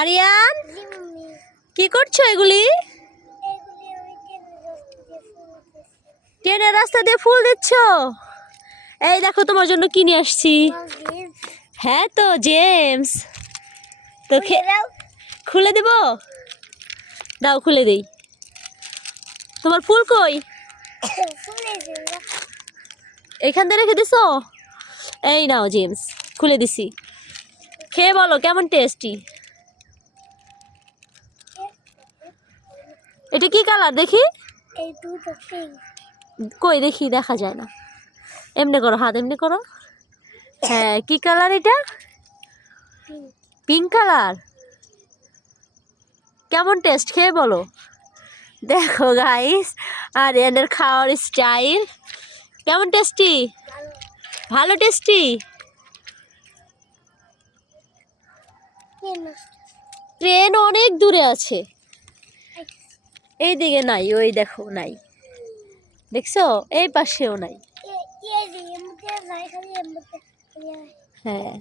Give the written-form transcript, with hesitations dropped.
আরিয়ান, কি করছো এগুলি? ট্রেনের রাস্তা দিয়ে ফুল দিচ্ছ? এই দেখো তোমার জন্য কিনে আসছি। হ্যাঁ তো জেমস, তো খুলে দেব? দাও খুলে দেই। তোমার ফুল কই? এখান থেকে রেখে দিছো? এই নাও জেমস, খুলে দিছি। খেয়ে বলো কেমন টেস্টি। এটা কি কালার দেখি? কই দেখি, দেখা যায় না। এমনি করো, হাত এমনি করো। হ্যাঁ, কি কালার এটা? Pink colour. কেমন টেস্ট, খেয়ে বলো। দেখো গাইস, আর এদের খাওয়ার স্টাইল কেমন টেস্টি। ভালো টেস্টি। ট্রেন অনেক দূরে আছে, এই দিকে নাই, ওই দেখো নাই, দেখছো এই পাশেও নাই। হ্যাঁ